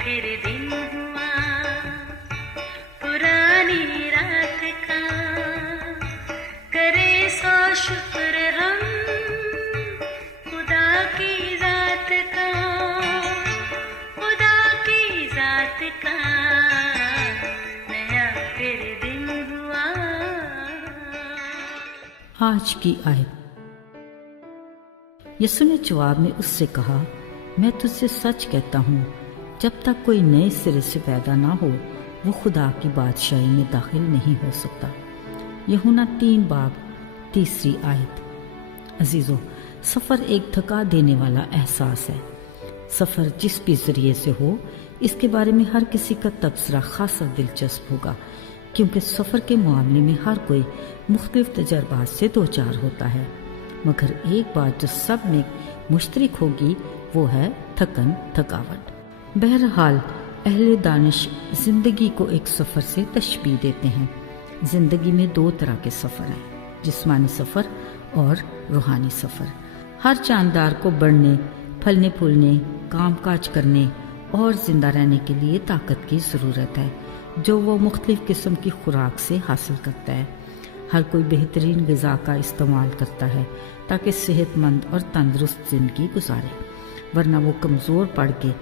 फिर दिन हुआ पुरानी रात का, करे सो शुक्र हम खुदा की जात का, खुदा की जात का, नया फिर दिन हुआ। आज की आयत। यीशु ने जवाब में उससे कहा, मैं तुझसे सच कहता हूँ, जब तक कोई नए सिरे से पैदा ना हो वो खुदा की बादशाही में दाखिल नहीं हो सकता। यूहन्ना 3:3 आयत। अजीजों, सफ़र एक थका देने वाला एहसास है। सफ़र जिस भी ज़रिए से हो, इसके बारे में हर किसी का तबसरा खासा दिलचस्प होगा, क्योंकि सफ़र के मामले में हर कोई मुख्तलिफ तजर्बात से दो चार होता है। मगर एक बात जो सब में मुश्तरक होगी वो है थकावट। बहरहाल अहले दानिश ज़िंदगी को एक सफ़र से तशबीह देते हैं। ज़िंदगी में दो तरह के सफ़र हैं, जिस्मानी सफ़र और रूहानी सफ़र। हर जानदार को बढ़ने, फलने फूलने, काम काज करने और ज़िंदा रहने के लिए ताकत की ज़रूरत है, जो वो मुख्तलिफ़ किस्म की खुराक से हासिल करता है। हर कोई बेहतरीन ग़िज़ा का इस्तेमाल करता है ताकि सेहतमंद और तंदुरुस्त ज़िंदगी गुजारे, वरना वो कमज़ोर पड़ के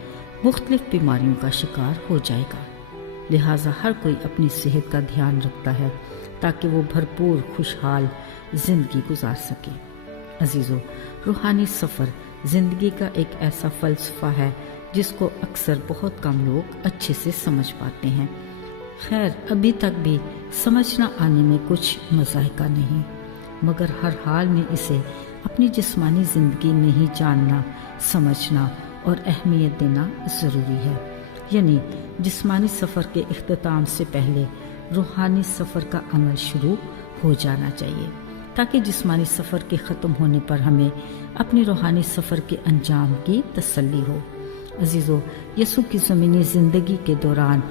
मुख्तलिफ बीमारियों का शिकार हो जाएगा। लिहाजा हर कोई अपनी सेहत का ध्यान रखता है ताकि वो भरपूर खुशहाल ज़िंदगी गुजार सके। अजीज़ों, रूहानी सफ़र ज़िंदगी का एक ऐसा फ़लसफ़ा है जिसको अक्सर बहुत कम लोग अच्छे से समझ पाते हैं। खैर, अभी तक भी समझ न आने में कुछ मज़ायका नहीं, मगर हर हाल में इसे अपनी जिस्मानी ज़िंदगी में ही जानना, समझना और अहमियत देना ज़रूरी है। यानी जिस्मानी सफ़र के इख्तिताम से पहले रूहानी सफ़र का अमल शुरू हो जाना चाहिए, ताकि जिस्मानी सफ़र के ख़त्म होने पर हमें अपनी रूहानी सफ़र के अंजाम की तसल्ली हो। अजीज़ों, यीशु की ज़मीनी ज़िंदगी के दौरान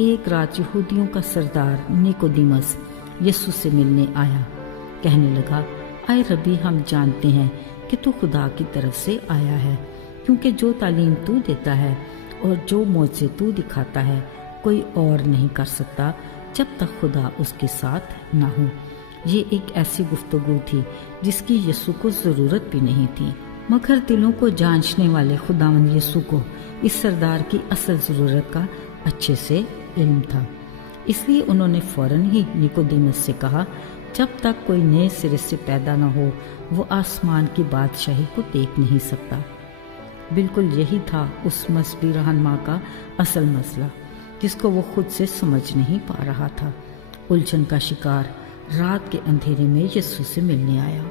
एक रात यहूदियों का सरदार निकोदेमस यीशु से मिलने आया। कहने लगा, आए रबी, हम जानते हैं कि तू खुदा की तरफ से आया है, क्योंकि जो तालीम तू देता है और जो मौजज़े तू दिखाता है कोई और नहीं कर सकता जब तक खुदा उसके साथ ना हो। ये एक ऐसी गुफ्तगू थी जिसकी यीशु को ज़रूरत भी नहीं थी, मगर दिलों को जांचने वाले खुदावंद यीशु को इस सरदार की असल ज़रूरत का अच्छे से इल्म था। इसलिए उन्होंने फौरन ही निकोदेमस से कहा, जब तक कोई नए सिरे से पैदा न हो वो आसमान की बादशाही को देख नहीं सकता। बिल्कुल यही था उस मजहबी रहनुमा का असल मसला, जिसको वो खुद से समझ नहीं पा रहा था। उलझन का शिकार रात के अंधेरे में यीशु से मिलने आया।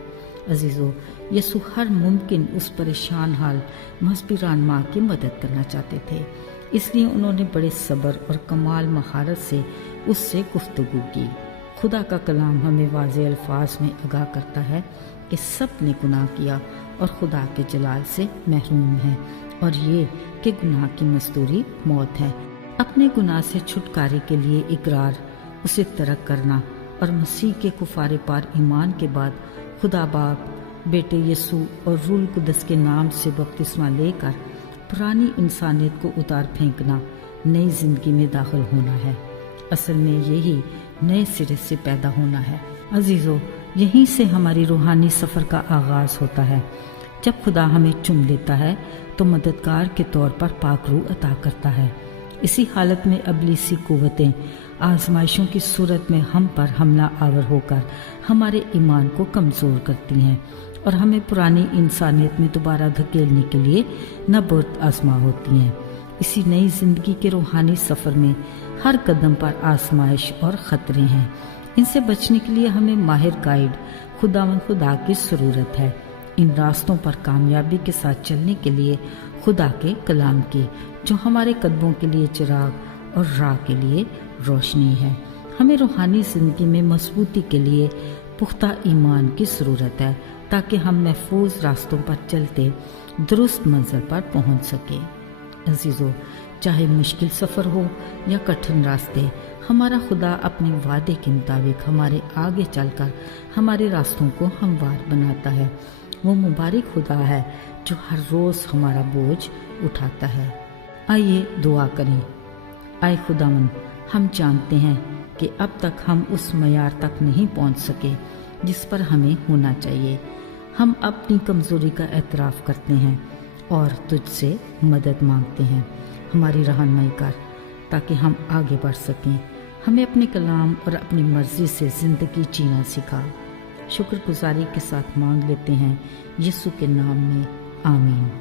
अजीज़ों, यीशु हर मुमकिन उस परेशान हाल मजहबी रहनुमा की मदद करना चाहते थे, इसलिए उन्होंने बड़े सब्र और कमाल महारत से उससे गुफ्तगू की। खुदा का कलाम हमें वाज़ेह अल्फाज में आगाह करता है कि सब ने गुनाह किया और खुदा के जलाल से महरूम हैं, और ये कि गुनाह की मजदूरी मौत है। अपने गुनाह से छुटकारे के लिए इकरार, उसे तर्क करना और मसीह के कुफारे पार ईमान के बाद खुदा बाप, बेटे यीशु और रूह कुदस के नाम से बपतिस्मा लेकर पुरानी इंसानियत को उतार फेंकना नई जिंदगी में दाखिल होना है। असल में यही नए सिरे से पैदा होना है। अजीजों, यहीं से हमारी रूहानी सफ़र का आगाज़ होता है। जब खुदा हमें चुन लेता है तो मददगार के तौर पर पाक रूह अता करता है। इसी हालत में अबलीसी कुव्वतें आजमाइशों की सूरत में हम पर हमला आवर होकर हमारे ईमान को कमज़ोर करती हैं और हमें पुरानी इंसानियत में दोबारा धकेलने के लिए नबूत आजमा होती हैं। इसी नई ज़िंदगी के रूहानी सफ़र में हर कदम पर आजमाइश और ख़तरे हैं। इनसे बचने के लिए हमें माहिर गाइड खुदा की ज़रूरत है। इन रास्तों पर कामयाबी के साथ चलने के लिए खुदा के कलाम की, जो हमारे कदमों के लिए चिराग और राह के लिए रोशनी है। हमें रूहानी ज़िंदगी में मजबूती के लिए पुख्ता ईमान की ज़रूरत है, ताकि हम महफूज रास्तों पर चलते दुरुस्त मंजिल पर पहुंच सके। अजीज़ों, चाहे मुश्किल सफ़र हो या कठिन रास्ते, हमारा खुदा अपने वादे के मुताबिक हमारे आगे चलकर हमारे रास्तों को हमवार बनाता है। वो मुबारक खुदा है जो हर रोज़ हमारा बोझ उठाता है। آئیے دعا کریں۔ اے خداوند، ہم جانتے ہیں کہ اب تک ہم اس معیار تک نہیں پہنچ سکے جس پر ہمیں ہونا چاہیے۔ ہم اپنی کمزوری کا اعتراف کرتے ہیں اور تجھ سے مدد مانگتے ہیں۔ ہماری رہنمائی کر تاکہ ہم آگے بڑھ سکیں۔ ہمیں اپنے کلام اور اپنی مرضی سے زندگی جینا سکھا۔ شکر گزاری کے ساتھ مانگ لیتے ہیں یسوع کے نام میں، آمین۔